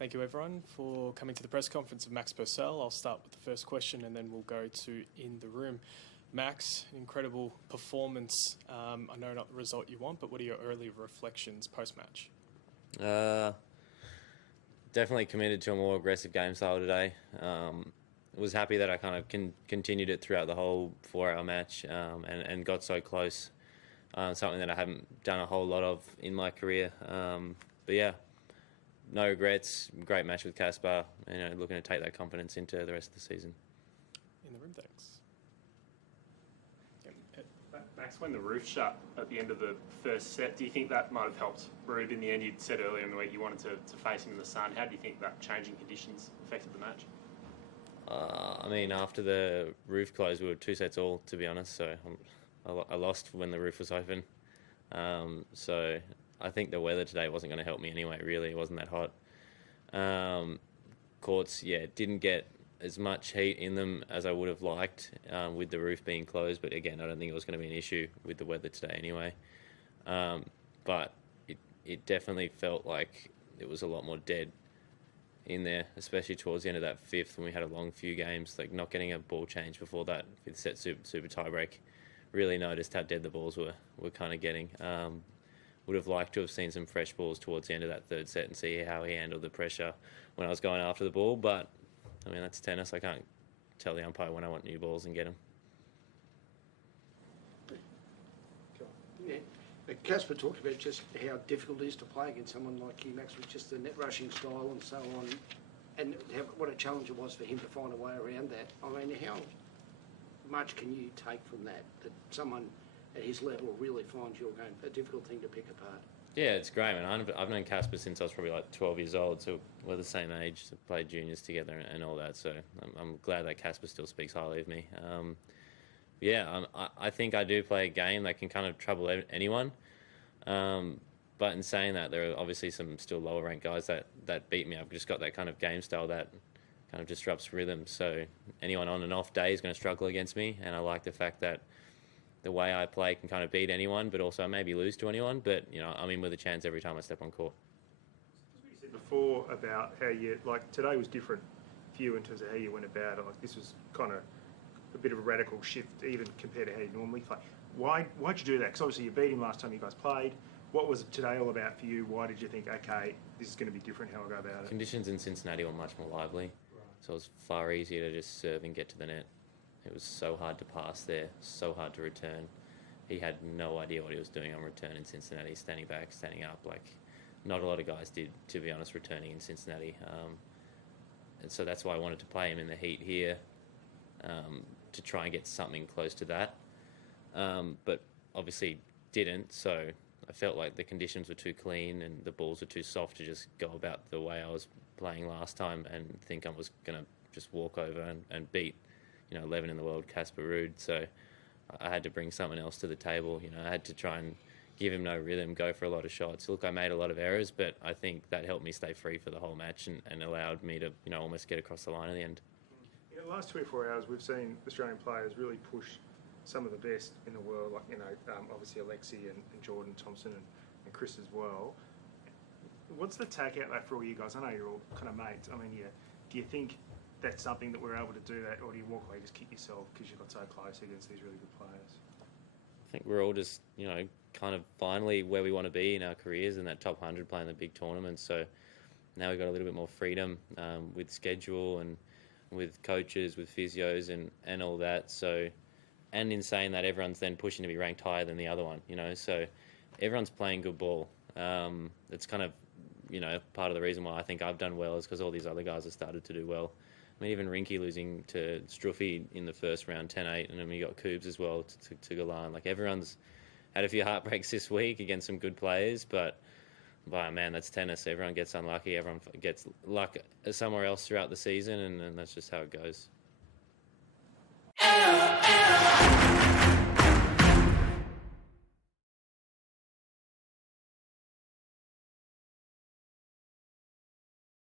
Thank you, everyone, for coming to the press conference of Max Purcell. I'll start with the first question and then we'll go to In the Room. Max, incredible performance. I know not the result you want, but what are your early reflections post-match? Definitely committed to a more aggressive game style today. Was happy that I kind of continued it throughout the whole 4-hour match and got so close. Something that I haven't done a whole lot of in my career. But yeah, no regrets. Great match with Casper. Looking to take that confidence into the rest of the season. In the Room, thanks. Max, when the roof shut at the end of the first set, do you think that might have helped Ruud in the end? You'd said earlier in the week you wanted to face him in the sun. How do you think that changing conditions affected the match? After the roof closed, we were 2 sets all, to be honest, so I lost when the roof was open. So I think the weather today wasn't going to help me anyway, really. It wasn't that hot. Courts, didn't get as much heat in them as I would have liked with the roof being closed, but again, I don't think it was going to be an issue with the weather today anyway. But it definitely felt like it was a lot more dead in there, especially towards the end of that fifth when we had a long few games, like not getting a ball change before that fifth set super tiebreak. Really noticed how dead the balls were kind of getting. Would have liked to have seen some fresh balls towards the end of that third set and see how he handled the pressure when I was going after the ball, but that's tennis. I can't tell the umpire when I want new balls and get them. Yeah. Casper talked about just how difficult it is to play against someone like you, Max, with just the net rushing style and so on, and what a challenge it was for him to find a way around that. How much can you take from that someone at his level really finds your game a difficult thing to pick apart? Yeah, it's great, man. I've known Casper since I was probably like 12 years old, so we're the same age, so played juniors together and all that, so I'm glad that Casper still speaks highly of me. I think I do play a game that can kind of trouble anyone, but in saying that, there are obviously some still lower ranked guys that beat me. I've just got that kind of game style that kind of disrupts rhythm, so anyone on an off day is going to struggle against me, and I like the fact that the way I play can kind of beat anyone, but also maybe lose to anyone. But, I'm in with a chance every time I step on court. Just what you said before about how today was different for you in terms of how you went about it. Like, this was kind of a bit of a radical shift even compared to how you normally play. Why'd you do that? Because obviously you beat him last time you guys played. What was today all about for you? Why did you think, okay, this is going to be different how I go about it? Conditions in Cincinnati were much more lively, right. So it was far easier to just serve and get to the net. It was so hard to pass there, so hard to return. He had no idea what he was doing on return in Cincinnati, standing back, standing up. Like, not a lot of guys did, to be honest, returning in Cincinnati. And so that's why I wanted to play him in the heat here to try and get something close to that. But obviously didn't, so I felt like the conditions were too clean and the balls were too soft to just go about the way I was playing last time and think I was going to just walk over and beat 11 in the world, Casper Ruud. So I had to bring something else to the table. I had to try and give him no rhythm, go for a lot of shots. Look, I made a lot of errors, but I think that helped me stay free for the whole match and allowed me to, almost get across the line at the end. In the last 24 hours, we've seen Australian players really push some of the best in the world, like, obviously Alexi and Jordan Thompson and Chris as well. What's the tack out there for all you guys? I know you're all kind of mates. Do you think that's something that we're able to do that, or do you walk away and just kick yourself because you got so close against these really good players? I think we're all just, kind of finally where we want to be in our careers in that top 100 playing the big tournaments. So now we've got a little bit more freedom with schedule and with coaches, with physios and all that. So, and in saying that, everyone's then pushing to be ranked higher than the other one, so everyone's playing good ball. It's kind of, part of the reason why I think I've done well is because all these other guys have started to do well. Even Rinky losing to Struffy in the first round 10-8, and then we got Koobs as well to Galan. Like, everyone's had a few heartbreaks this week against some good players, but man, that's tennis. Everyone gets unlucky. Everyone gets luck somewhere else throughout the season, and that's just how it goes.